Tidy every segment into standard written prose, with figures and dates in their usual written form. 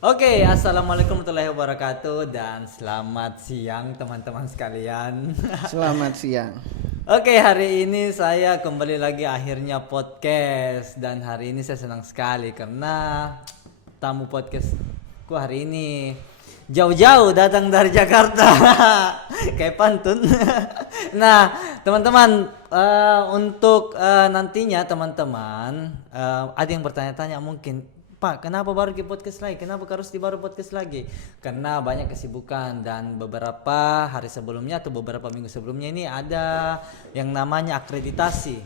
Oke, assalamualaikum warahmatullahi wabarakatuh dan selamat siang teman-teman sekalian. Selamat siang. Oke, hari ini saya kembali lagi akhirnya podcast dan hari ini saya senang sekali karena tamu podcastku hari ini jauh-jauh datang dari Jakarta. Kayak pantun. Nah, teman-teman, nantinya teman-teman ada yang bertanya-tanya mungkin, Pak, kenapa baru ke podcast lagi? Kenapa harus di baru podcast lagi? Karena banyak kesibukan dan beberapa hari sebelumnya atau beberapa minggu sebelumnya ini ada yang namanya akreditasi.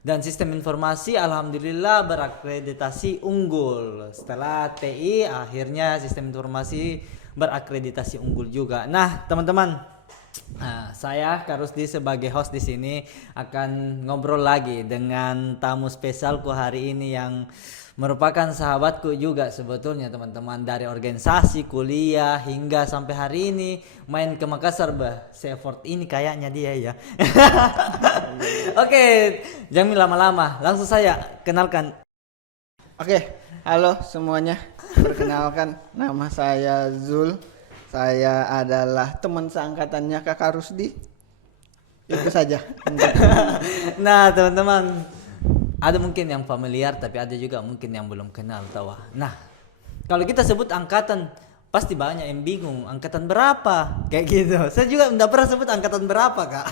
Dan sistem informasi alhamdulillah berakreditasi unggul. Setelah TI akhirnya sistem informasi berakreditasi unggul juga. Nah, teman-teman, saya Kak Rusdi sebagai host di sini akan ngobrol lagi dengan tamu spesialku hari ini yang merupakan sahabatku juga sebetulnya teman-teman, dari organisasi, kuliah hingga sampai hari ini main ke Makassar se-effort ini kayaknya dia ya. Oke, jangan lama-lama, langsung saya kenalkan. Oke, halo semuanya. Perkenalkan, nama saya Zul. Saya adalah teman seangkatannya Kakak Rusdi. Itu saja. Nah, teman-teman, ada mungkin yang familiar tapi ada juga mungkin yang belum kenal tahu. Nah, kalau kita sebut angkatan pasti banyak yang bingung angkatan berapa kayak gitu. Saya juga enggak pernah sebut angkatan berapa, Kak.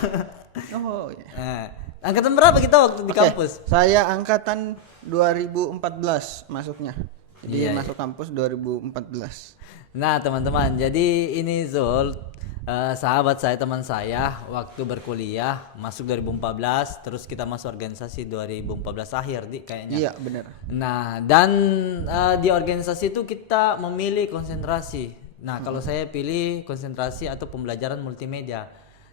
Oh, iya. Angkatan berapa kita waktu di Oke, kampus? saya angkatan 2014 masuknya. Jadi Iya, iya. masuk kampus 2014. Nah, teman-teman, jadi ini Zul, sahabat saya, teman saya waktu berkuliah masuk 2014, terus kita masuk organisasi 2014 akhir kayaknya. Iya, benar. Nah, dan di organisasi itu kita memilih konsentrasi. Nah, kalau saya pilih konsentrasi atau pembelajaran multimedia.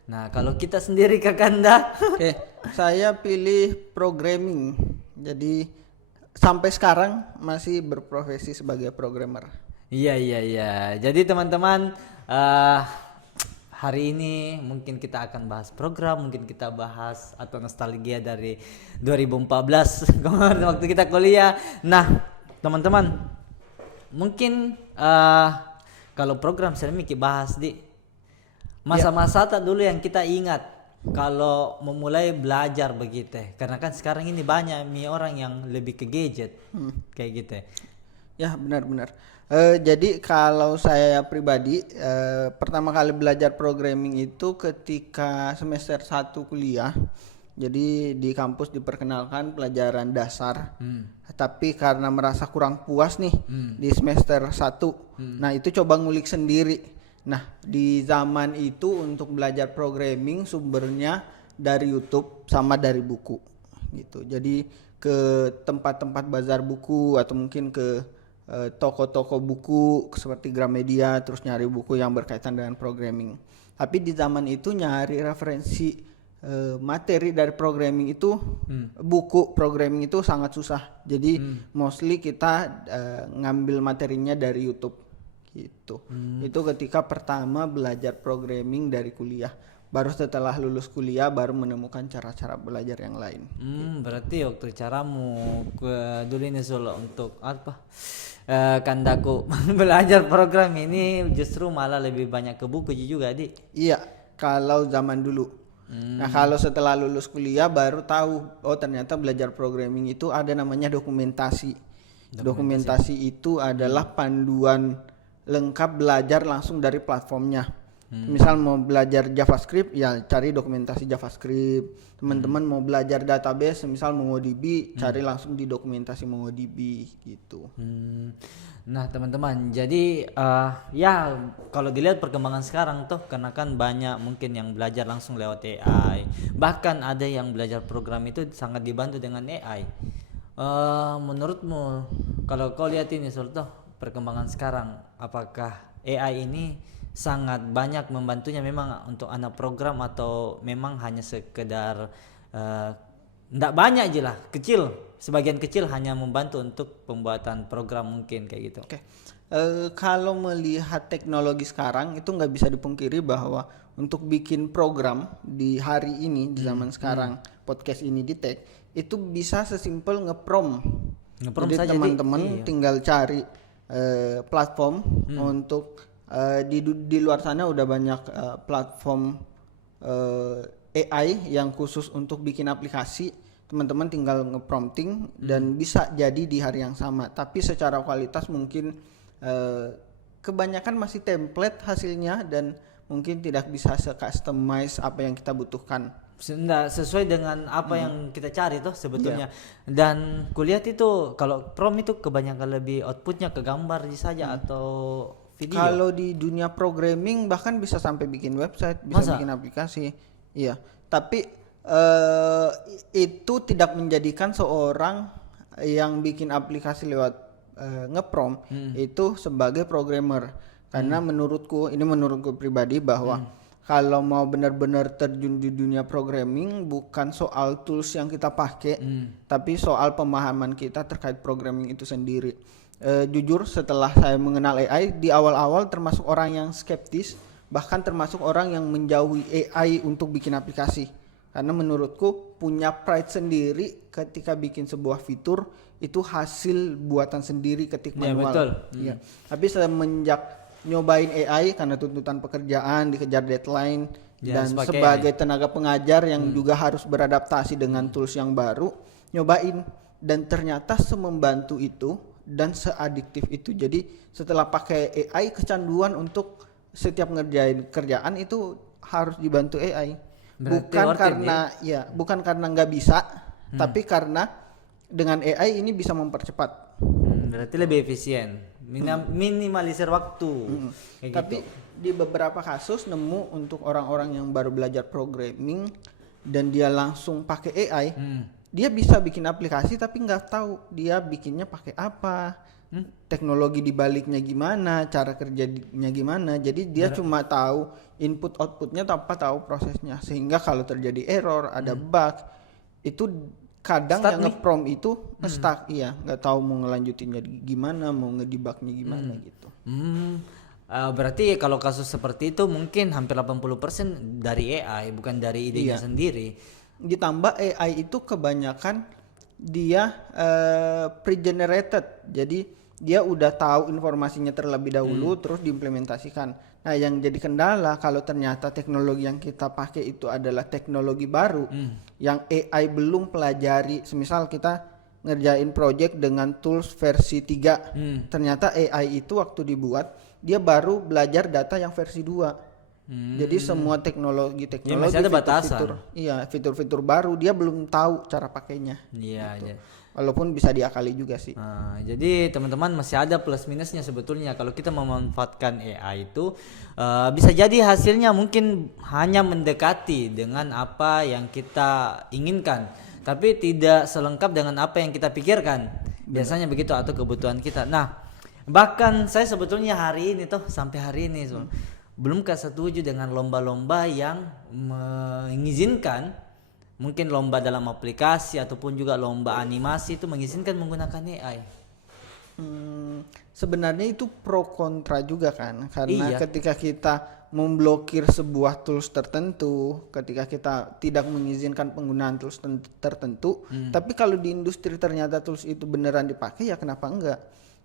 Nah, kalau kita sendiri Kak Kanda. Oke, saya pilih programming. Jadi sampai sekarang masih berprofesi sebagai programmer. Iya, iya, iya. Jadi teman-teman, hari ini mungkin kita akan bahas program, mungkin kita bahas atau nostalgia dari 2014 kemarin waktu kita kuliah. Nah, teman-teman, mungkin kalau program sering kita bahas di masa-masa tak dulu yang kita ingat kalau memulai belajar begitu. Karena kan sekarang ini banyak orang yang lebih ke gadget kayak gitu. Ya, benar-benar. Jadi kalau saya pribadi pertama kali belajar programming itu ketika semester 1 kuliah. Jadi di kampus diperkenalkan pelajaran dasar. Tapi karena merasa kurang puas nih di semester 1. Nah, itu coba ngulik sendiri. Nah, di zaman itu untuk belajar programming sumbernya dari YouTube sama dari buku gitu. Jadi ke tempat-tempat bazar buku atau mungkin ke toko-toko buku seperti Gramedia, terus nyari buku yang berkaitan dengan programming. Tapi di zaman itu nyari referensi materi dari programming itu, buku programming itu sangat susah. Jadi mostly kita ngambil materinya dari YouTube gitu. Itu ketika pertama belajar programming dari kuliah. Baru setelah lulus kuliah baru menemukan cara-cara belajar yang lain. Berarti waktu caramu dulu ini Solo untuk apa? Kandaku belajar program ini justru malah lebih banyak ke buku juga, Di. Iya, kalau zaman dulu. Nah, kalau setelah lulus kuliah baru tahu, oh ternyata belajar programming itu ada namanya dokumentasi. Dokumentasi itu adalah panduan lengkap belajar langsung dari platformnya. Misal mau belajar JavaScript, ya cari dokumentasi JavaScript. Teman-teman mau belajar database, misal MongoDB, cari langsung di dokumentasi MongoDB gitu. Nah, teman-teman, jadi ya kalau dilihat perkembangan sekarang tuh, karena kan banyak mungkin yang belajar langsung lewat AI. Bahkan ada yang belajar program itu sangat dibantu dengan AI. Menurutmu, kalau kau lihat ini tuh perkembangan sekarang, apakah AI ini sangat banyak membantunya memang untuk anak program atau memang hanya sekedar enggak banyak aja lah, kecil, sebagian kecil hanya membantu untuk pembuatan program mungkin kayak gitu. Oke. Kalau melihat teknologi sekarang itu nggak bisa dipungkiri bahwa untuk bikin program di hari ini di zaman sekarang podcast ini di tag itu bisa sesimpel ngeprom. Ngeprom Jadi saja teman-teman iya. tinggal cari platform untuk di luar sana udah banyak platform AI yang khusus untuk bikin aplikasi. Teman-teman tinggal nge-prompting dan bisa jadi di hari yang sama. Tapi secara kualitas mungkin kebanyakan masih template hasilnya dan mungkin tidak bisa se-customize apa yang kita butuhkan. Nggak sesuai dengan apa yang kita cari tuh sebetulnya. Dan kulihat itu kalau prom itu kebanyakan lebih outputnya ke gambar saja atau video. Kalau di dunia programming bahkan bisa sampai bikin website, bisa Masa? bikin aplikasi. Iya. Tapi itu tidak menjadikan seorang yang bikin aplikasi lewat ngeprom itu sebagai programmer. Karena menurutku pribadi bahwa kalau mau benar-benar terjun di dunia programming bukan soal tools yang kita pakai, tapi soal pemahaman kita terkait programming itu sendiri. Jujur setelah saya mengenal AI di awal-awal termasuk orang yang skeptis, bahkan termasuk orang yang menjauhi AI untuk bikin aplikasi. Karena menurutku punya pride sendiri ketika bikin sebuah fitur itu hasil buatan sendiri ketik Ya, manual. betul. Iya. Tapi semenjak nyobain AI karena tuntutan pekerjaan, dikejar deadline Ya, dan pakai sebagai tenaga pengajar yang juga harus beradaptasi dengan tools yang baru, nyobain dan ternyata semembantu itu dan seadiktif itu. Jadi setelah pakai AI kecanduan untuk setiap ngerjain kerjaan itu harus dibantu AI. Berarti Bukan karena nggak bisa, tapi karena dengan AI ini bisa mempercepat. Berarti lebih efisien, minimalisir waktu. Kayak Tapi gitu. di beberapa kasus nemu untuk orang-orang yang baru belajar programming dan dia langsung pakai AI, dia bisa bikin aplikasi tapi nggak tahu dia bikinnya pakai apa, teknologi di baliknya gimana, cara kerjanya gimana. Jadi dia cuma tahu input outputnya tanpa tahu prosesnya. Sehingga kalau terjadi error, ada bug, itu kadang Stuck yang nih. nge-prompt itu stuck, iya, nggak tahu mau ngelanjutinnya gimana, mau ngedebugnya gimana gitu. Berarti kalau kasus seperti itu mungkin hampir 80% dari AI bukan dari idenya sendiri. Ditambah AI itu kebanyakan dia pre-generated, jadi dia udah tahu informasinya terlebih dahulu terus diimplementasikan. Nah yang jadi kendala kalau ternyata teknologi yang kita pakai itu adalah teknologi baru yang AI belum pelajari. Semisal kita ngerjain project dengan tools versi 3, ternyata AI itu waktu dibuat dia baru belajar data yang versi 2. Jadi semua teknologi masih ada batasan. fitur-fitur baru dia belum tahu cara pakainya. Iya, iya. Walaupun bisa diakali juga sih. Nah, jadi teman-teman masih ada plus minusnya sebetulnya kalau kita memanfaatkan AI itu bisa jadi hasilnya mungkin hanya mendekati dengan apa yang kita inginkan, tapi tidak selengkap dengan apa yang kita pikirkan. Biasanya begitu atau kebutuhan kita. Nah, bahkan saya sebetulnya hari ini sampai hari ini belum setuju dengan lomba-lomba yang mengizinkan, mungkin lomba dalam aplikasi ataupun juga lomba animasi itu mengizinkan menggunakan AI. Sebenarnya itu pro kontra juga kan, karena Iya. ketika kita memblokir sebuah tools tertentu, ketika kita tidak mengizinkan penggunaan tools tertentu, tapi kalau di industri ternyata tools itu beneran dipakai, ya kenapa enggak?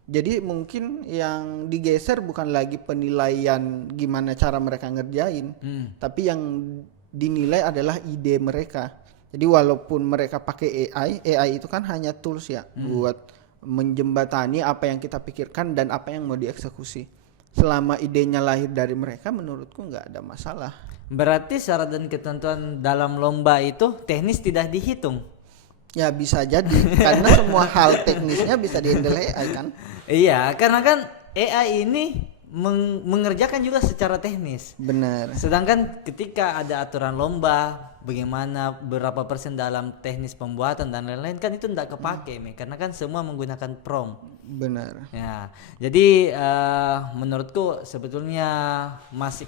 Jadi mungkin yang digeser bukan lagi penilaian gimana cara mereka ngerjain, tapi yang dinilai adalah ide mereka. Jadi walaupun mereka pakai AI itu kan hanya tools ya buat menjembatani apa yang kita pikirkan dan apa yang mau dieksekusi. Selama idenya lahir dari mereka, menurutku nggak ada masalah. Berarti syarat dan ketentuan dalam lomba itu teknis tidak dihitung. Ya bisa jadi, karena semua hal teknisnya bisa di-handle AI kan. Iya, karena kan AI ini mengerjakan juga secara teknis. Benar. Sedangkan ketika ada aturan lomba, bagaimana berapa persen dalam teknis pembuatan dan lain-lain kan itu tidak kepake, karena kan semua menggunakan prompt. Benar. Ya, jadi menurutku sebetulnya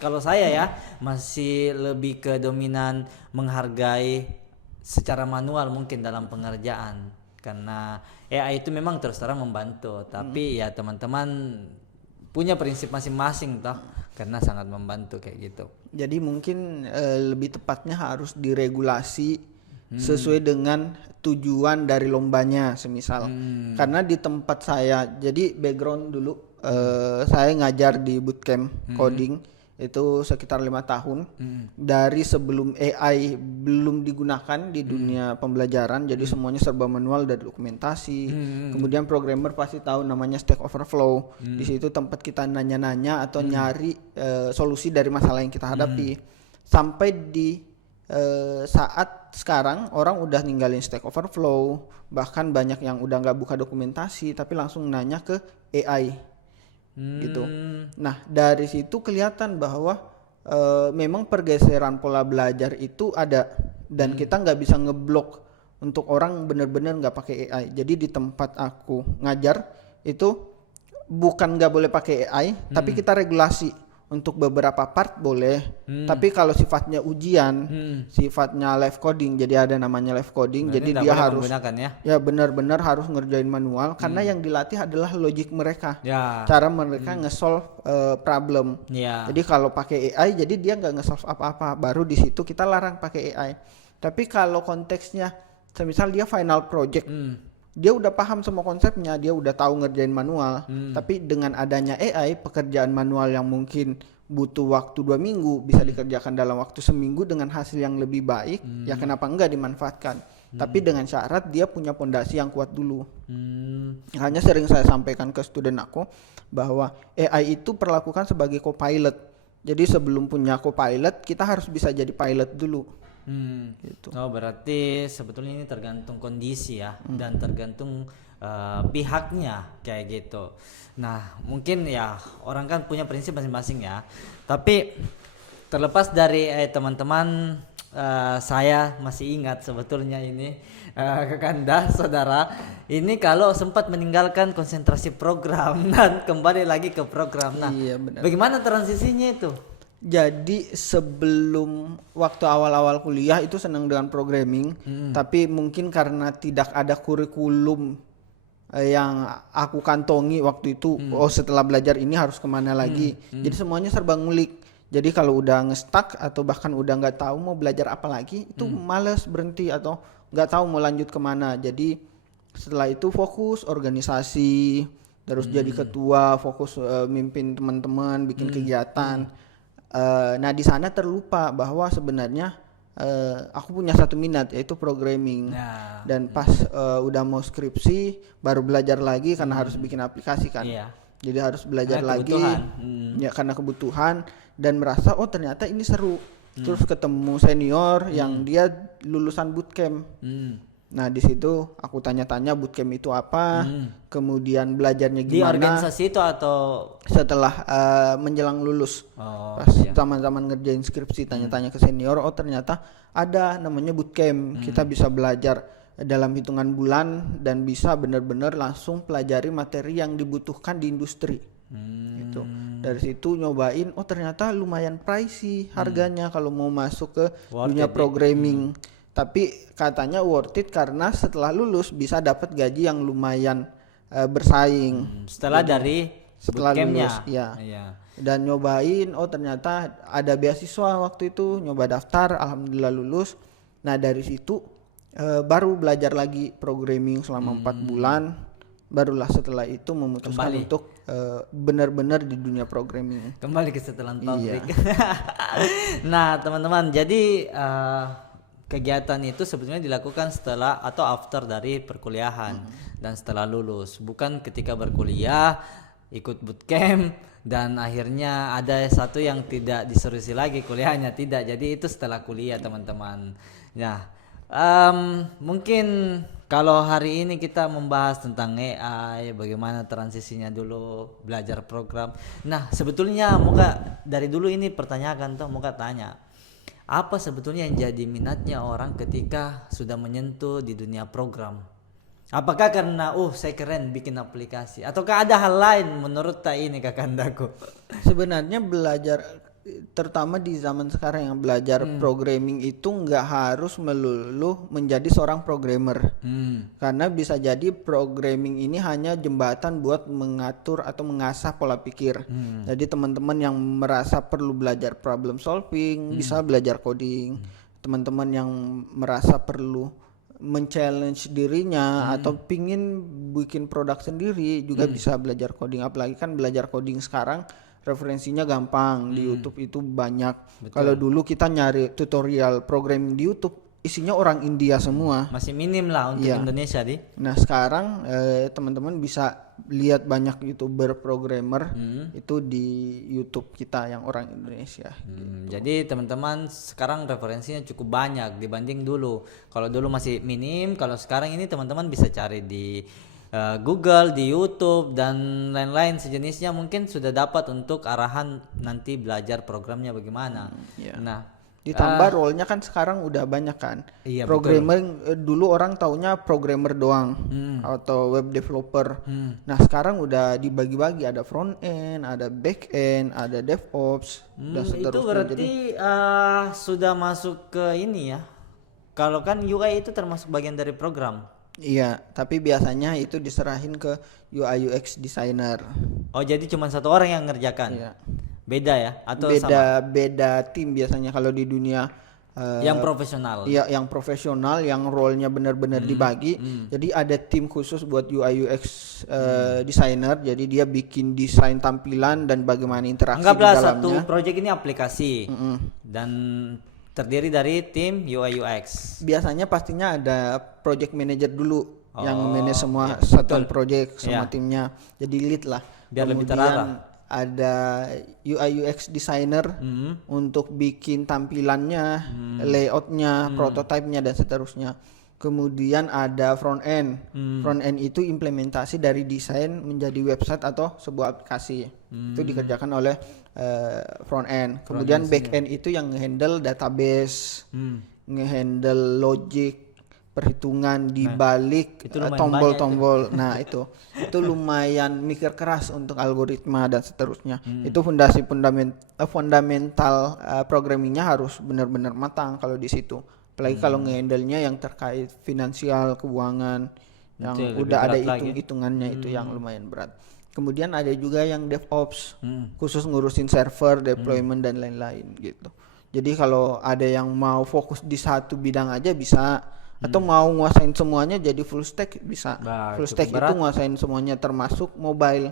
kalau saya ya masih lebih ke dominan menghargai secara manual mungkin dalam pengerjaan, karena AI itu memang terus terang membantu, tapi ya teman-teman punya prinsip masing-masing karena sangat membantu kayak gitu. Jadi mungkin lebih tepatnya harus diregulasi sesuai dengan tujuan dari lombanya semisal. Karena di tempat saya, jadi background dulu saya ngajar di bootcamp coding itu sekitar 5 tahun. Dari sebelum AI belum digunakan di dunia pembelajaran, jadi semuanya serba manual dari dokumentasi. Kemudian programmer pasti tahu namanya Stack Overflow. Di situ tempat kita nanya-nanya atau nyari solusi dari masalah yang kita hadapi. Sampai di saat sekarang orang udah ninggalin Stack Overflow, bahkan banyak yang udah nggak buka dokumentasi tapi langsung nanya ke AI gitu. Nah dari situ kelihatan bahwa memang pergeseran pola belajar itu ada dan kita nggak bisa ngeblok untuk orang bener-bener nggak pakai AI. Jadi di tempat aku ngajar itu bukan nggak boleh pakai AI, tapi kita regulasi. Untuk beberapa part boleh, tapi kalau sifatnya ujian, sifatnya live coding, jadi ada namanya live coding, Nah, jadi ini dia boleh harus menggunakan ya benar-benar harus ngerjain manual karena yang dilatih adalah logik mereka, Ya. cara mereka nge-solve problem. Ya. Jadi kalau pakai AI, jadi dia nggak nge-solve apa-apa, baru di situ kita larang pakai AI. Tapi kalau konteksnya, semisal dia final project, dia udah paham semua konsepnya, dia udah tahu ngerjain manual. Tapi dengan adanya AI, pekerjaan manual yang mungkin butuh waktu 2 minggu bisa dikerjakan dalam waktu seminggu dengan hasil yang lebih baik. Ya kenapa enggak dimanfaatkan? Tapi dengan syarat dia punya pondasi yang kuat dulu. Hanya sering saya sampaikan ke student aku bahwa AI itu perlakukan sebagai co-pilot. Jadi sebelum punya co-pilot, kita harus bisa jadi pilot dulu. Gitu. Oh berarti sebetulnya ini tergantung kondisi ya dan tergantung pihaknya kayak gitu. Nah mungkin ya orang kan punya prinsip masing-masing ya. Tapi terlepas dari teman-teman, saya masih ingat sebetulnya ini Kakanda saudara ini kalau sempat meninggalkan konsentrasi program dan kembali lagi ke program. Nah Iya, benar. bagaimana transisinya itu? Jadi sebelum waktu awal-awal kuliah itu senang dengan programming, tapi mungkin karena tidak ada kurikulum yang aku kantongi waktu itu, setelah belajar ini harus kemana lagi, jadi semuanya serba ngulik. Jadi kalau udah nge-stuck atau bahkan udah nggak tahu mau belajar apa lagi, itu males berhenti atau nggak tahu mau lanjut kemana. Jadi setelah itu fokus organisasi, terus jadi ketua, fokus mimpin teman-teman, bikin kegiatan. Nah di sana terlupa bahwa sebenarnya aku punya satu minat yaitu programming. Nah, Dan pas udah mau skripsi baru belajar lagi karena harus bikin aplikasi kan. iya. Jadi harus belajar Karena lagi kebutuhan. ya karena kebutuhan dan merasa oh ternyata ini seru. Terus ketemu senior yang dia lulusan bootcamp. Nah di situ aku tanya-tanya bootcamp itu apa, kemudian belajarnya Di gimana. organisasi itu atau Setelah menjelang lulus, pas zaman-zaman ngerjain skripsi, tanya-tanya ke senior, oh ternyata ada namanya bootcamp. Kita bisa belajar dalam hitungan bulan dan bisa benar-benar langsung pelajari materi yang dibutuhkan di industri. Gitu. Dari situ nyobain, oh ternyata lumayan pricey harganya kalau mau masuk ke dunia programming. Tapi katanya worth it karena setelah lulus bisa dapat gaji yang lumayan bersaing. setelah dari Setelah bootcampnya? lulus, ya. Iya. Dan nyobain, oh ternyata ada beasiswa waktu itu, nyoba daftar, alhamdulillah lulus. Nah dari situ baru belajar lagi programming selama 4 bulan. Barulah setelah itu memutuskan Kembali. untuk benar-benar di dunia programming. Kembali ke setelan pabrik. Iya. Nah teman-teman, jadi kegiatan itu sebetulnya dilakukan setelah atau after dari perkuliahan dan setelah lulus, bukan ketika berkuliah ikut bootcamp dan akhirnya ada satu yang tidak diserusi lagi kuliahnya, tidak. Jadi itu setelah kuliah teman-teman. Nah mungkin kalau hari ini kita membahas tentang AI, bagaimana transisinya dulu belajar program. Nah sebetulnya moga dari dulu ini pertanyakan tuh, moga tanya apa sebetulnya yang jadi minatnya orang ketika sudah menyentuh di dunia program? Apakah karena saya keren bikin aplikasi, ataukah ada hal lain menurut ini Kakandaku? Sebenarnya belajar terutama di zaman sekarang yang belajar programming itu nggak harus melulu menjadi seorang programmer. Karena bisa jadi programming ini hanya jembatan buat mengatur atau mengasah pola pikir. Jadi teman-teman yang merasa perlu belajar problem solving bisa belajar coding. teman-teman yang merasa perlu men-challenge dirinya atau pingin bikin produk sendiri juga bisa belajar coding. Apalagi kan belajar coding sekarang referensinya gampang, di YouTube itu banyak. Kalau dulu kita nyari tutorial programming di YouTube isinya orang India semua. Masih minim lah untuk Indonesia di. Nah sekarang teman-teman bisa lihat banyak YouTuber programmer itu di YouTube kita yang orang Indonesia. Jadi teman-teman sekarang referensinya cukup banyak dibanding dulu. Kalau dulu masih minim, kalau sekarang ini teman-teman bisa cari di Google, di YouTube dan lain-lain sejenisnya, mungkin sudah dapat untuk arahan nanti belajar programnya bagaimana. Nah, ditambah role-nya kan sekarang udah banyak kan. Iya, programmer dulu orang taunya programmer doang atau web developer. Nah, sekarang udah dibagi-bagi, ada front end, ada back end, ada DevOps dan seterusnya. Itu berarti sudah masuk ke ini ya. Kalau kan UI itu termasuk bagian dari program. Iya, tapi biasanya itu diserahin ke UI UX designer. Oh, jadi cuma satu orang yang ngerjakan. Iya. Beda ya atau sama? Beda tim biasanya kalau di dunia Yang profesional. Iya, yang profesional, yang role-nya benar-benar dibagi. Jadi ada tim khusus buat UI UX designer. Jadi dia bikin desain tampilan dan bagaimana interaksi Anggaplah di dalamnya. satu project ini aplikasi dan terdiri dari tim UI UX. Biasanya pastinya ada project manager dulu yang manage semua iya, satuan betul. project, semua Iya. timnya. Jadi lead lah. Biar lebih Kemudian terarah. ada UI UX designer untuk bikin tampilannya, layoutnya, prototipenya dan seterusnya. Kemudian ada front end. Front end itu implementasi dari desain menjadi website atau sebuah aplikasi. Itu dikerjakan oleh front end. Kemudian back end itu yang ngehandle database, ngehandle logic, perhitungan di balik itu lumayan tombol-tombol. Nah, itu lumayan mikir keras untuk algoritma dan seterusnya. Itu fundamental programmingnya harus benar-benar matang kalau di situ. Apalagi kalau ngehandle-nya yang terkait finansial, keuangan, yang Betul, udah ada lebih berat lagi. hitung-hitungannya itu yang lumayan berat. Kemudian ada juga yang DevOps, khusus ngurusin server, deployment dan lain-lain gitu. Jadi kalau ada yang mau fokus di satu bidang aja bisa, atau mau nguasain semuanya jadi full stack bisa. Bah, Full cukup stack berat. itu nguasain semuanya termasuk mobile.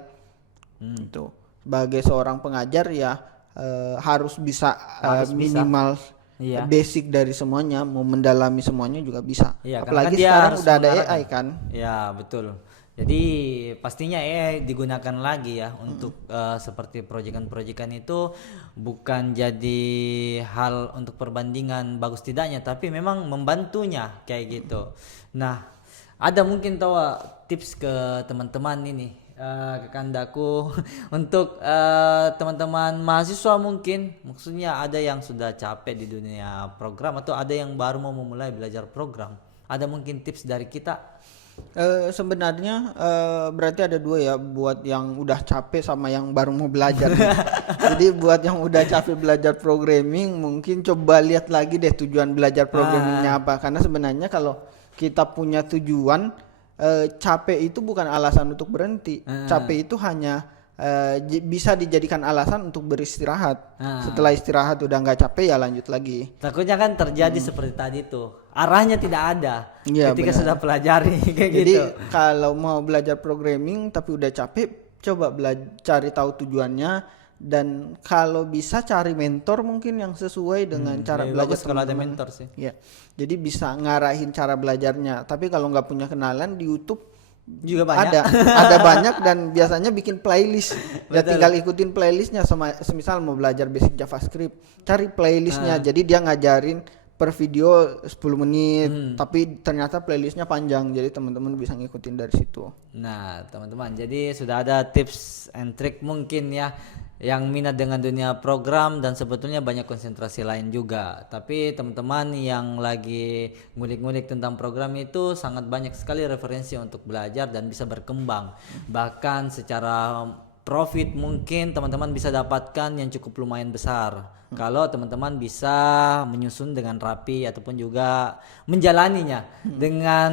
Itu sebagai seorang pengajar ya harus bisa Harus bisa. minimal Iya. basic dari semuanya, mau mendalami semuanya juga bisa. Iya, karena Apalagi kan dia sekarang harus udah ada mengarahkan. AI kan. Ya, betul. Jadi pastinya AI digunakan lagi ya untuk seperti proyekan-proyekan itu bukan jadi hal untuk perbandingan bagus tidaknya, tapi memang membantunya kayak gitu. Nah, ada mungkin tahu tips ke teman-teman ini, ke kandaku untuk teman-teman mahasiswa mungkin, maksudnya ada yang sudah capek di dunia program atau ada yang baru mau memulai belajar program. Ada mungkin tips dari kita? Sebenarnya berarti ada dua ya, buat yang udah capek sama yang baru mau belajar. Jadi buat yang udah capek belajar programming mungkin coba lihat lagi deh tujuan belajar programmingnya apa. Karena sebenarnya kalau kita punya tujuan, capek itu bukan alasan untuk berhenti. Capek itu hanya bisa dijadikan alasan untuk beristirahat. Setelah istirahat udah nggak capek ya lanjut lagi. Takutnya kan terjadi seperti tadi tuh, arahnya tidak ada Iya, ketika benar. sudah pelajari kayak Jadi gitu. kalau mau belajar programming tapi udah capek, coba cari tahu tujuannya, dan kalau bisa cari mentor mungkin yang sesuai dengan cara Lebih belajar bagus kalau ada teman-teman. mentor sih. Ya, jadi bisa ngarahin cara belajarnya. Tapi kalau nggak punya kenalan di YouTube Juga banyak. ada banyak dan biasanya bikin playlist. Ya tinggal ikutin playlistnya. Semisal mau belajar basic JavaScript, cari playlistnya. Jadi dia ngajarin per video 10 menit, tapi ternyata playlistnya panjang. Jadi teman-teman bisa ngikutin dari situ. Nah, teman-teman, jadi sudah ada tips and trick mungkin ya yang minat dengan dunia program, dan sebetulnya banyak konsentrasi lain juga. Tapi teman-teman yang lagi ngulik-ngulik tentang program itu sangat banyak sekali referensi untuk belajar dan bisa berkembang. Bahkan secara profit mungkin teman-teman bisa dapatkan yang cukup lumayan besar kalau teman-teman bisa menyusun dengan rapi ataupun juga menjalaninya dengan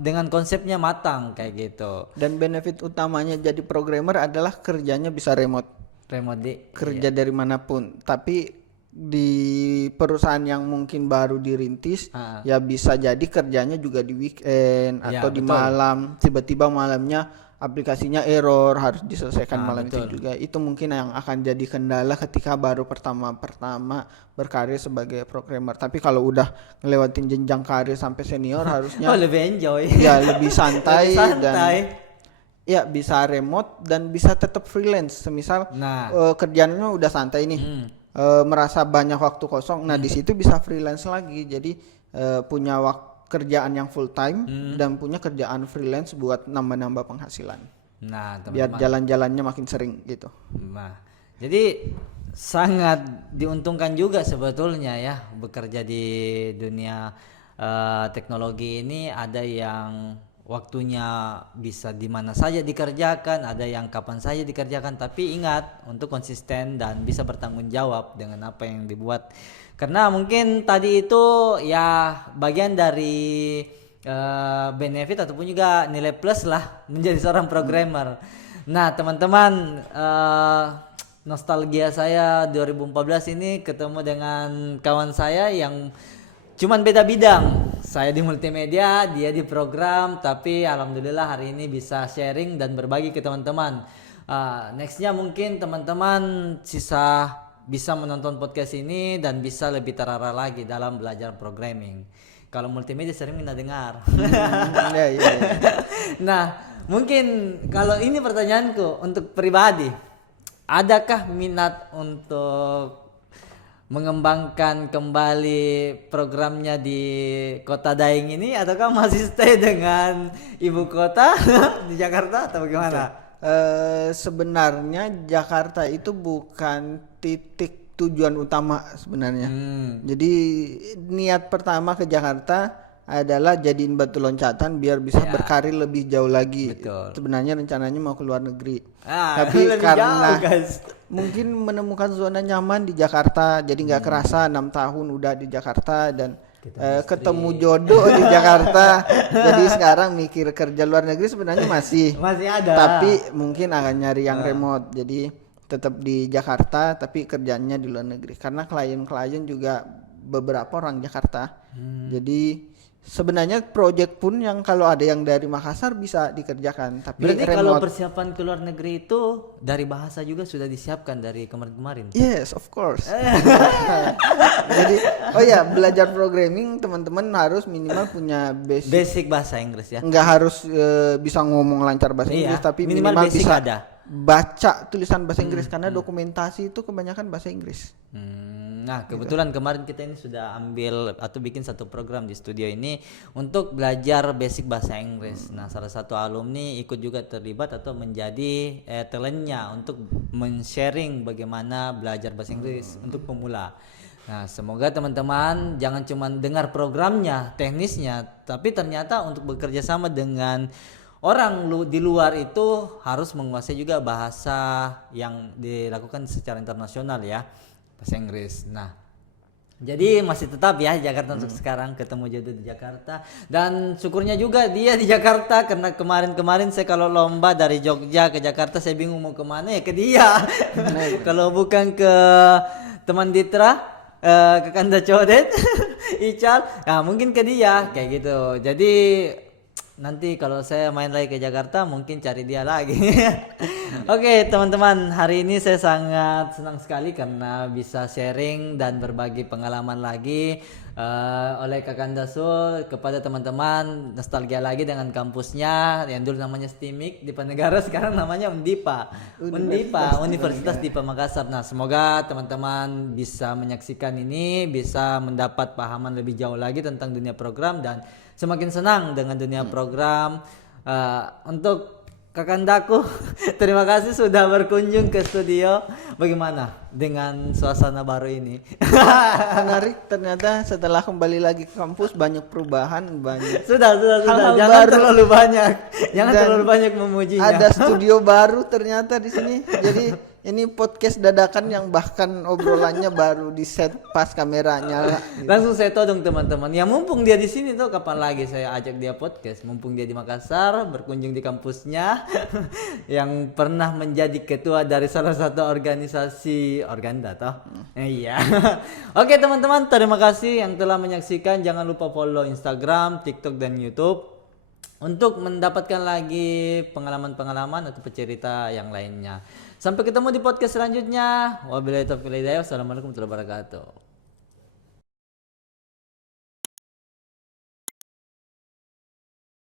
dengan konsepnya matang kayak gitu. Dan benefit utamanya jadi programmer adalah kerjanya bisa remote. Remote di Kerja dari manapun. Tapi di perusahaan yang mungkin baru dirintis, ya bisa jadi kerjanya juga di weekend Ya, atau di betul. malam, tiba-tiba malamnya aplikasinya error harus diselesaikan malam betul. itu juga. Itu mungkin yang akan jadi kendala ketika baru pertama berkarir sebagai programmer. Tapi kalau udah ngelewatin jenjang karir sampai senior harusnya Oh, lebih enjoy. ya lebih santai, Lebih santai. dan ya bisa remote dan bisa tetap freelance. Semisal Nah, kerjaannya udah santai nih, merasa banyak waktu kosong. Nah di situ bisa freelance lagi. Jadi punya kerjaan yang full time dan punya kerjaan freelance buat nambah-nambah penghasilan. nah Biar teman-teman. jalan-jalannya makin sering gitu. Nah, jadi sangat diuntungkan juga sebetulnya ya bekerja di dunia teknologi ini. Ada yang waktunya bisa di mana saja dikerjakan, ada yang kapan saja dikerjakan, tapi ingat untuk konsisten dan bisa bertanggung jawab dengan apa yang dibuat. Karena mungkin tadi itu ya bagian dari benefit ataupun juga nilai plus lah menjadi seorang programmer. Nah, teman-teman, nostalgia saya 2014 ini ketemu dengan kawan saya yang cuman beda bidang. Saya di multimedia, dia di program, tapi alhamdulillah hari ini bisa sharing dan berbagi ke teman-teman. Nextnya mungkin teman-teman bisa menonton podcast ini dan bisa lebih terarah lagi dalam belajar programming. Kalau multimedia sering minta dengar. Ya, ya, ya. Nah, mungkin kalau ini pertanyaanku untuk pribadi, adakah minat untuk mengembangkan kembali programnya di kota Daeng ini, ataukah masih stay dengan ibu kota di Jakarta atau bagaimana? Sebenarnya Jakarta itu bukan titik tujuan utama sebenarnya. Jadi niat pertama ke Jakarta adalah jadiin batu loncatan biar bisa berkarir lebih jauh lagi. Betul. Sebenarnya rencananya mau ke luar negeri. Tapi Tapi lebih karena jauh, guys. mungkin menemukan zona nyaman di Jakarta, jadi nggak kerasa 6 tahun udah di Jakarta dan ketemu jodoh di Jakarta. Jadi sekarang mikir kerja luar negeri sebenarnya masih ada. tapi mungkin akan nyari yang remote. Jadi tetap di Jakarta tapi kerjanya di luar negeri karena klien-klien juga beberapa orang Jakarta. Jadi sebenarnya project pun yang kalau ada yang dari Makassar bisa dikerjakan, tapi Berarti kalau remote. persiapan ke luar negeri itu dari bahasa juga sudah disiapkan dari kemarin-kemarin. Yes, of course. Jadi, oh ya, belajar programming teman-teman harus minimal punya basic. Basic bahasa Inggris ya. Nggak harus bisa ngomong lancar bahasa Iya, Inggris, tapi minimal minimal basic bisa ada. baca tulisan bahasa Inggris karena dokumentasi itu kebanyakan bahasa Inggris. Nah, kebetulan kemarin kita ini sudah ambil atau bikin satu program di studio ini untuk belajar basic bahasa Inggris. Nah, salah satu alumni ikut juga terlibat atau menjadi talentnya untuk men-sharing bagaimana belajar bahasa Inggris untuk pemula. Nah, semoga teman-teman jangan cuma dengar programnya, teknisnya, tapi ternyata untuk bekerja sama dengan orang di luar itu harus menguasai juga bahasa yang dilakukan secara internasional ya, bahasa Inggris. Nah, jadi masih tetap ya Jakarta untuk sekarang, ketemu jodoh di Jakarta, dan syukurnya juga dia di Jakarta karena kemarin saya kalau lomba dari Jogja ke Jakarta saya bingung mau kemana ya, ke dia. Kalau bukan ke teman Ditra, ke Kanda Codet, Ical, nah mungkin ke dia kayak gitu. Jadi nanti kalau saya main lagi ke Jakarta mungkin cari dia lagi. Oke, teman-teman, hari ini saya sangat senang sekali karena bisa sharing dan berbagi pengalaman lagi oleh Kakanda Sul kepada teman-teman, nostalgia lagi dengan kampusnya yang dulu namanya STIMIK di Panegara, sekarang namanya Undipa. Universitas Dipa Makassar. Nah, semoga teman-teman bisa menyaksikan ini, bisa mendapat pahaman lebih jauh lagi tentang dunia program dan semakin senang dengan dunia program. Untuk Kakandaku, terima kasih sudah berkunjung ke studio. Bagaimana dengan suasana baru ini? Menarik, ternyata setelah kembali lagi ke kampus banyak perubahan, banyak Sudah. Hal-hal Jangan baru. terlalu banyak. Jangan Dan terlalu banyak memujinya. ada studio baru ternyata di sini. Jadi ini podcast dadakan yang bahkan obrolannya baru di set pas kamera nyala. Langsung saya todong teman-teman. Ya mumpung dia di sini tuh kapan lagi saya ajak dia podcast. Mumpung dia di Makassar, berkunjung di kampusnya yang pernah menjadi ketua dari salah satu organisasi Organda toh. Iya. Oke teman-teman, terima kasih yang telah menyaksikan. Jangan lupa follow Instagram, TikTok dan YouTube untuk mendapatkan lagi pengalaman-pengalaman atau cerita yang lainnya. Sampai ketemu di podcast selanjutnya. Wabillahi taufiq wal hidayah. Wassalamualaikum warahmatullahi wabarakatuh.